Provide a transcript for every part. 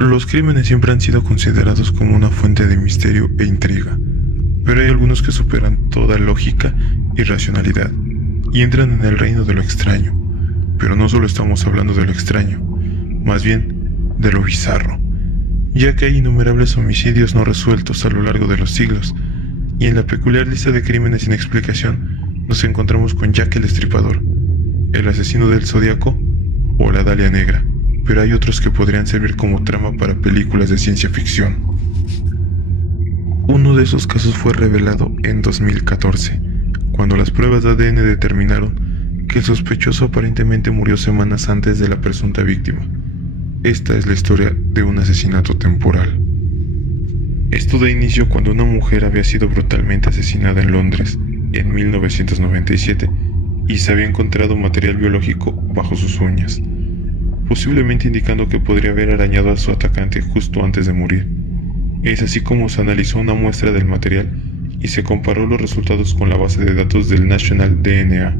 Los crímenes siempre han sido considerados como una fuente de misterio e intriga, pero hay algunos que superan toda lógica y racionalidad y entran en el reino de lo extraño. Pero no solo estamos hablando de lo extraño, más bien de lo bizarro, ya que hay innumerables homicidios no resueltos a lo largo de los siglos, y en la peculiar lista de crímenes sin explicación nos encontramos con Jack el Destripador, el asesino del Zodíaco o la Dalia Negra, pero hay otros que podrían servir como trama para películas de ciencia ficción. Uno de esos casos fue revelado en 2014, cuando las pruebas de ADN determinaron que el sospechoso aparentemente murió semanas antes de la presunta víctima. Esta es la historia de un asesinato temporal. Esto da inicio cuando una mujer había sido brutalmente asesinada en Londres en 1997 y se había encontrado material biológico bajo sus uñas, posiblemente indicando que podría haber arañado a su atacante justo antes de morir. Es así como se analizó una muestra del material y se comparó los resultados con la base de datos del National DNA,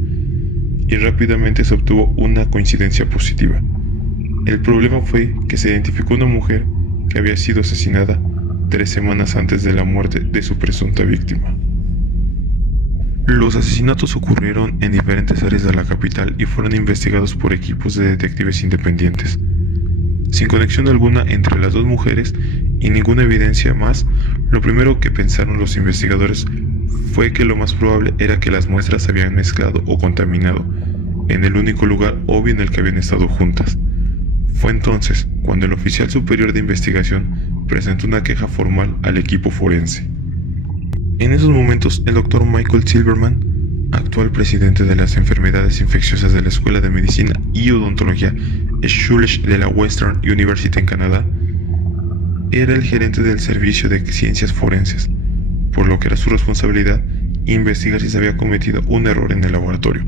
y rápidamente se obtuvo una coincidencia positiva. El problema fue que se identificó una mujer que había sido asesinada 3 semanas antes de la muerte de su presunta víctima. Los asesinatos ocurrieron en diferentes áreas de la capital y fueron investigados por equipos de detectives independientes. Sin conexión alguna entre las dos mujeres y ninguna evidencia más, lo primero que pensaron los investigadores fue que lo más probable era que las muestras se habían mezclado o contaminado en el único lugar obvio en el que habían estado juntas. Fue entonces cuando el oficial superior de investigación presentó una queja formal al equipo forense. En esos momentos, el Dr. Michael Silverman, actual presidente de las enfermedades infecciosas de la Escuela de Medicina y Odontología Schulich de la Western University en Canadá, era el gerente del servicio de ciencias forenses, por lo que era su responsabilidad investigar si se había cometido un error en el laboratorio.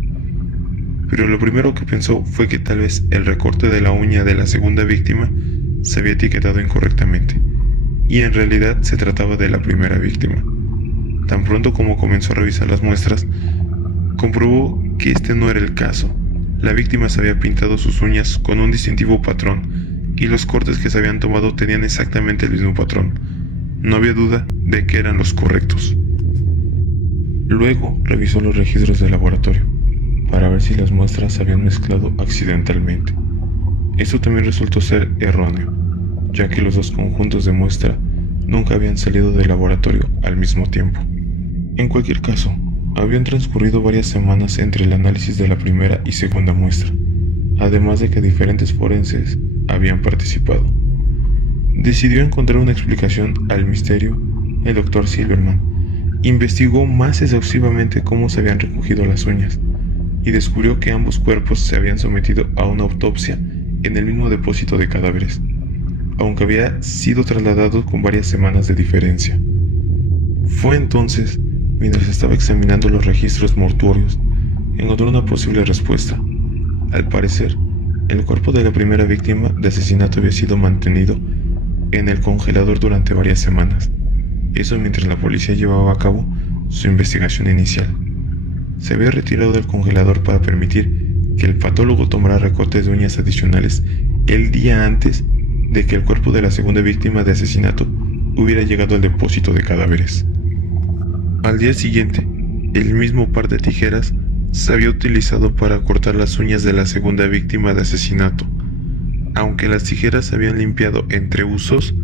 Pero lo primero que pensó fue que tal vez el recorte de la uña de la segunda víctima se había etiquetado incorrectamente, y en realidad se trataba de la primera víctima. Tan pronto como comenzó a revisar las muestras, comprobó que este no era el caso. La víctima se había pintado sus uñas con un distintivo patrón, y los cortes que se habían tomado tenían exactamente el mismo patrón. No había duda de que eran los correctos. Luego revisó los registros del laboratorio para ver si las muestras se habían mezclado accidentalmente. Esto también resultó ser erróneo, ya que los dos conjuntos de muestra nunca habían salido del laboratorio al mismo tiempo. En cualquier caso, habían transcurrido varias semanas entre el análisis de la primera y segunda muestra, además de que diferentes forenses habían participado. Decidió encontrar una explicación al misterio. El Dr. Silverman investigó más exhaustivamente cómo se habían recogido las uñas y descubrió que ambos cuerpos se habían sometido a una autopsia en el mismo depósito de cadáveres, aunque había sido trasladado con varias semanas de diferencia. Fue entonces, mientras estaba examinando los registros mortuorios, encontró una posible respuesta. Al parecer, el cuerpo de la primera víctima de asesinato había sido mantenido en el congelador durante varias semanas. Eso mientras la policía llevaba a cabo su investigación inicial. Se había retirado del congelador para permitir que el patólogo tomara recortes de uñas adicionales el día antes de que el cuerpo de la segunda víctima de asesinato hubiera llegado al depósito de cadáveres. Al día siguiente, el mismo par de tijeras se había utilizado para cortar las uñas de la segunda víctima de asesinato. Aunque las tijeras se habían limpiado entre usos,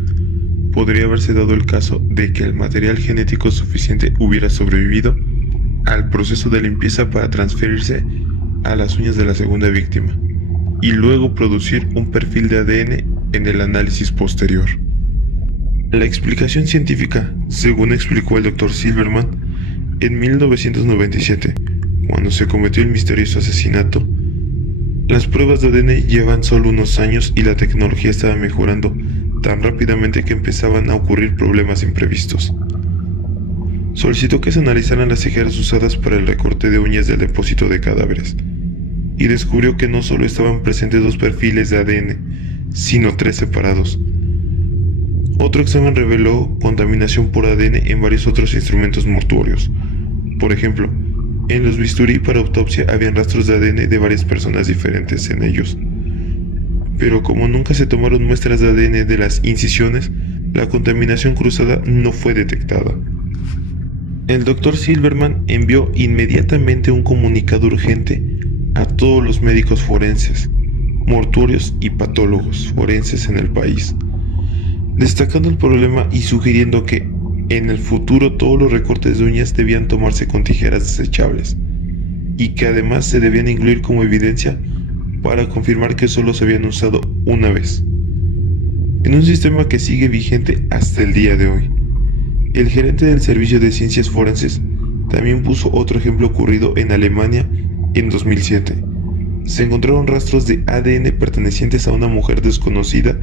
podría haberse dado el caso de que el material genético suficiente hubiera sobrevivido al proceso de limpieza para transferirse a las uñas de la segunda víctima y luego producir un perfil de ADN en el análisis posterior. La explicación científica, según explicó el Dr. Silverman, en 1997, cuando se cometió el misterioso asesinato, las pruebas de ADN llevan solo unos años y la tecnología estaba mejorando tan rápidamente que empezaban a ocurrir problemas imprevistos. Solicitó que se analizaran las tijeras usadas para el recorte de uñas del depósito de cadáveres, y descubrió que no solo estaban presentes 2 perfiles de ADN, sino 3 separados. Otro examen reveló contaminación por ADN en varios otros instrumentos mortuorios. Por ejemplo, en los bisturí para autopsia habían rastros de ADN de varias personas diferentes en ellos. pero como nunca se tomaron muestras de ADN de las incisiones, la contaminación cruzada no fue detectada. El Dr. Silverman envió inmediatamente un comunicado urgente a todos los médicos forenses, mortuorios y patólogos forenses en el país, destacando el problema y sugiriendo que en el futuro todos los recortes de uñas debían tomarse con tijeras desechables y que además se debían incluir como evidencia para confirmar que solo se habían usado una vez, en un sistema que sigue vigente hasta el día de hoy. El gerente del Servicio de Ciencias Forenses también puso otro ejemplo ocurrido en Alemania en 2007. Se encontraron rastros de ADN pertenecientes a una mujer desconocida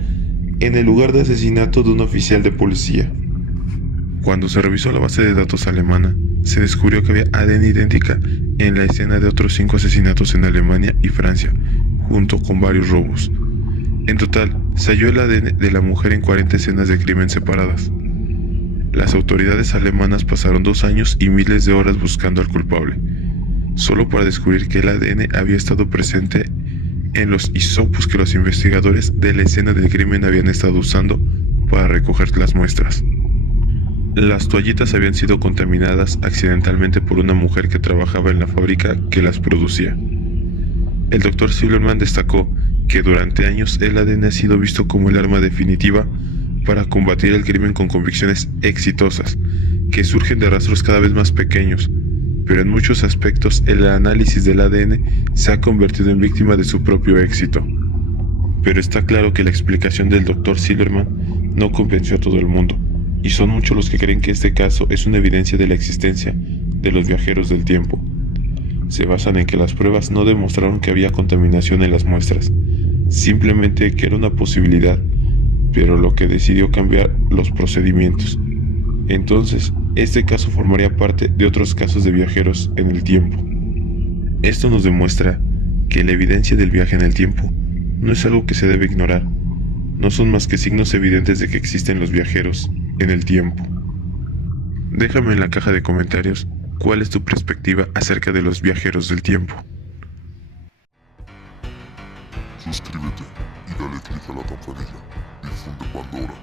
en el lugar de asesinato de un oficial de policía. Cuando se revisó la base de datos alemana, se descubrió que había ADN idéntica en la escena de otros 5 asesinatos en Alemania y Francia, junto con varios robos. En total, se halló el ADN de la mujer en 40 escenas de crimen separadas. Las autoridades alemanas pasaron 2 años y miles de horas buscando al culpable, solo para descubrir que el ADN había estado presente en los hisopos que los investigadores de la escena del crimen habían estado usando para recoger las muestras. Las toallitas habían sido contaminadas accidentalmente por una mujer que trabajaba en la fábrica que las producía. El Dr. Silverman destacó que durante años el ADN ha sido visto como el arma definitiva para combatir el crimen con convicciones exitosas, que surgen de rastros cada vez más pequeños, pero en muchos aspectos el análisis del ADN se ha convertido en víctima de su propio éxito. Pero está claro que la explicación del Dr. Silverman no convenció a todo el mundo, y son muchos los que creen que este caso es una evidencia de la existencia de los viajeros del tiempo. Se basan en que las pruebas no demostraron que había contaminación en las muestras, simplemente que era una posibilidad, pero lo que decidió cambiar los procedimientos. Entonces, este caso formaría parte de otros casos de viajeros en el tiempo. Esto nos demuestra que la evidencia del viaje en el tiempo no es algo que se debe ignorar, no son más que signos evidentes de que existen los viajeros en el tiempo. Déjame en la caja de comentarios cuál es tu perspectiva acerca de los viajeros del tiempo. Suscríbete y dale click a la campanilla. Difunde Pandora.